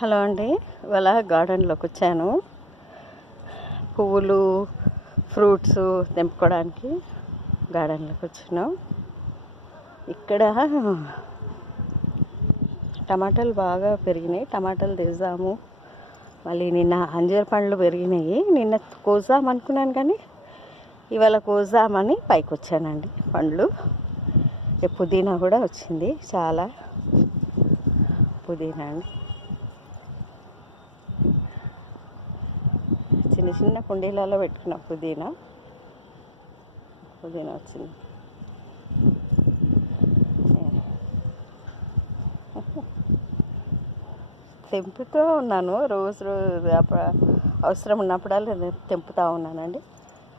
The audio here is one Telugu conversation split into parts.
హలో అండి, ఇవాళ గార్డెన్లోకి వచ్చాను. పువ్వులు ఫ్రూట్స్ తెంపుకోవడానికి గార్డెన్లోకి వచ్చినాం. ఇక్కడ టమాటాలు బాగా పెరిగినాయి. టమాటాలు తెద్దాము. మళ్ళీ నిన్న అంజీర్ పండ్లు పెరిగినాయి. నిన్న కోద్దాం అనుకున్నాను కానీ ఇవాళ కోద్దామని పైకి వచ్చానండి. పండ్లు పుదీనా కూడా వచ్చింది. చాలా పుదీనా అండి. చిన్న చిన్న కుండీలలో పెట్టుకున్న పుదీనా వచ్చింది. తెంపుతూ ఉన్నాను. రోజు అవసరం ఉన్నప్పుడల్లా తెంపుతూ ఉన్నానండి.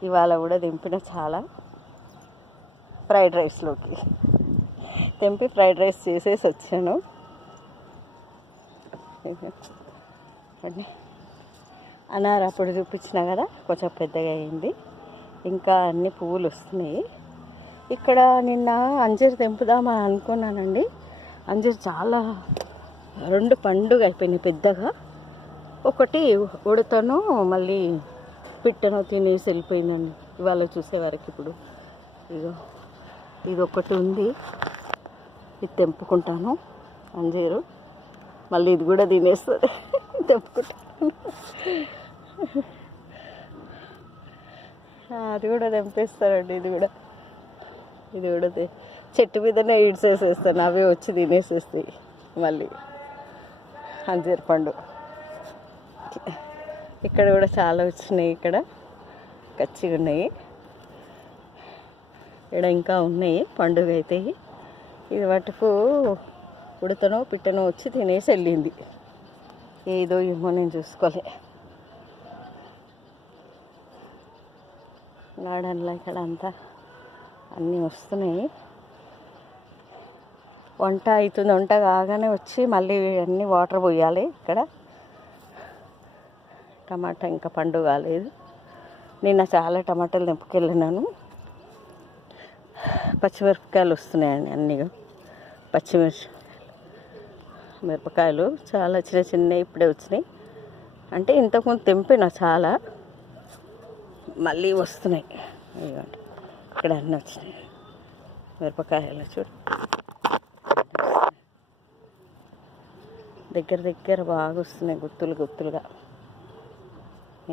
ఇవాళ కూడా తెంపిన చాలా. ఫ్రైడ్ రైస్లోకి తెంపి ఫ్రైడ్ రైస్ చేసేసి వచ్చాను. అనారు అప్పుడు చూపించినా కదా, కొంచెం పెద్దగా అయింది. ఇంకా అన్ని పువ్వులు వస్తున్నాయి. ఇక్కడ నిన్న అంజీర్ తెంపుదామని అనుకున్నానండి. అంజీర్ చాలా 2 పండుగ అయిపోయినాయి పెద్దగా. ఒకటి ఉడతను మళ్ళీ పిట్టను తినేసి వెళ్ళిపోయిందండి. ఇవాళ చూసేవారికి ఇప్పుడు ఇది ఒకటి ఉంది. ఇది తెంపుకుంటాను. అంజీరు మళ్ళీ ఇది కూడా తినేస్తుంది. తెంపుకుంటాను. అది కూడా తెంపేస్తారండి. ఇది కూడా చెట్టు మీదనే ఈడ్చేసేస్తాను. అవే వచ్చి తినేసేస్తాయి. మళ్ళీ అంజీర్ పండు ఇక్కడ కూడా చాలా వచ్చినాయి. ఇక్కడ కచ్చిగా ఉన్నాయి. ఇక్కడ ఇంకా ఉన్నాయి. పండుగ అయితే ఇది మటుకు ఉడతనో పిట్టనో వచ్చి తినేసి వెళ్ళింది. ఏదో ఏమో నేను చూసుకోలే. గార్డెన్లో ఇక్కడ అంతా అన్నీ వస్తున్నాయి. వంట అవుతుంది. వంట కాగానే వచ్చి మళ్ళీ అన్నీ వాటర్ పోయాలి. ఇక్కడ టమాటా ఇంకా పండు కాలేదు. నిన్న చాలా టమాటాలు తెంపుకెళ్ళినాను. పచ్చిమిరపకాయలు వస్తున్నాయండి. అన్నీగా మిరపకాయలు చాలా చిన్న చిన్నవి ఇప్పుడే వచ్చినాయి. అంటే ఇంతకుముందు తెంపిన చాలా, మళ్ళీ వస్తున్నాయి. ఇవ్వండి, ఇక్కడ అన్నీ వచ్చినాయి. మిరపకాయలు చూడు, దగ్గర బాగా వస్తున్నాయి. గుత్తులుగా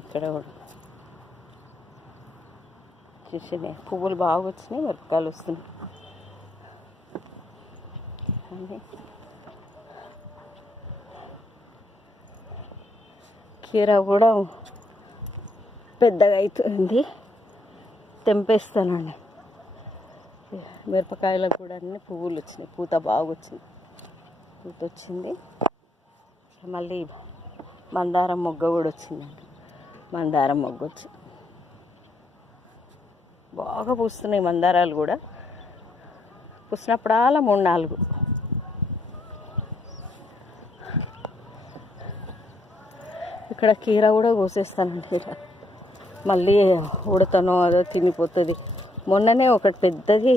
ఇక్కడ కూడా చూసినాయి. పువ్వులు బాగా వచ్చినాయి. మిరపకాయలు వస్తున్నాయి. కీర కూడా పెద్దగా అవుతుంది. తెంపేస్తానండి. మిరపకాయలకు కూడా అన్ని పువ్వులు వచ్చినాయి. పూత బాగా వచ్చింది. మళ్ళీ మందారం మొగ్గ కూడా వచ్చిందండి. మందారం మొగ్గ వచ్చింది. బాగా పూస్తున్నాయి మందారాలు కూడా. పూసినప్పుడల్లా 3-4. ఇక్కడ కీర కూడా కోసేస్తానండి. మళ్ళీ ఉడతనో అదో తినిపోతుంది. మొన్ననే ఒకటి పెద్దది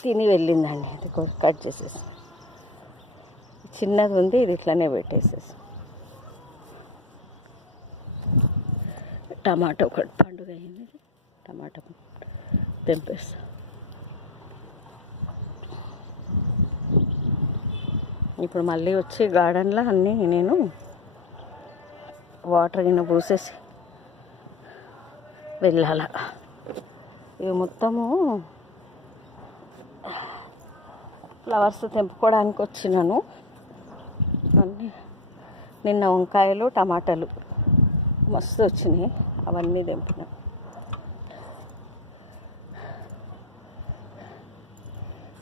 తిని వెళ్ళిందండి. అది కట్ చేసేసి, చిన్నది ఉంది. ఇది ఇట్లానే పెట్టేసేసి. టమాటా ఒకటి పండుగ అయింది. టమాటా తెంపేస్తా. ఇప్పుడు మళ్ళీ వచ్చి గార్డెన్లో అన్నీ నేను వాటర్ గిన్నె పూసేసి వెళ్ళాల. ఇవి మొత్తము ఫ్లవర్స్ తెంపుకోవడానికి వచ్చినాను. అన్నీ నిన్న వంకాయలు టమాటాలు మస్తు వచ్చినాయి. అవన్నీ తెంపినా.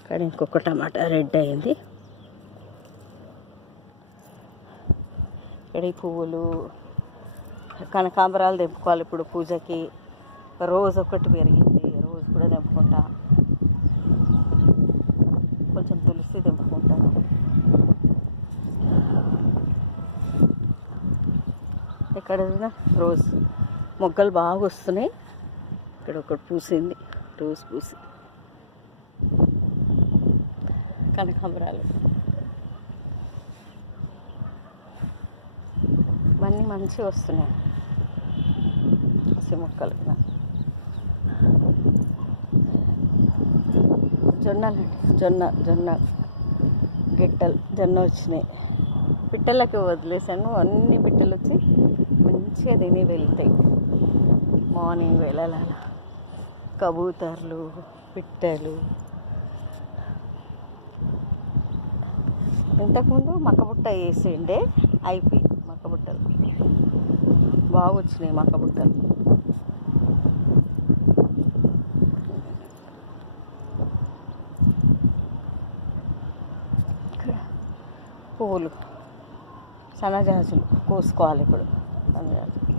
ఇక్కడ ఇంకొక టమాటా రెడ్ అయింది. ఇక్కడ ఈ పువ్వులు కనకాంబరాలు తెంపుకోవాలి ఇప్పుడు పూజకి. రోజు ఒకటి పెరిగింది. రోజు కూడా తెంపుకుంటా. కొంచెం తులసి తెంపుకుంటాను. ఇక్కడ రోజు మొగ్గలు బాగా వస్తున్నాయి. ఇక్కడ ఒకటి పూసింది. రోజ్ పూసి కనకాంబరాలు. ఇవన్నీ మంచిగా వస్తున్నాయి మొక్కలు. జొన్నలండి, జొన్న గిట్టలు జొన్న వచ్చినాయి. పిట్టలకి వదిలేసాను, అన్ని పిట్టలు వచ్చి మంచిగా తిని వెళ్తాయి. మార్నింగ్ వేళల కబూతర్లు, పిట్టలు. ఇంతకుముందు మక్కబుట్ట వేసిండే, అయిపోయింది మక్కబుట్టలు. బాగా వచ్చినాయి మక్కబుట్టలు. పువ్వులు, సన్నజాజులు కోసుకోవాలి ఇప్పుడు. సన్నజాజులు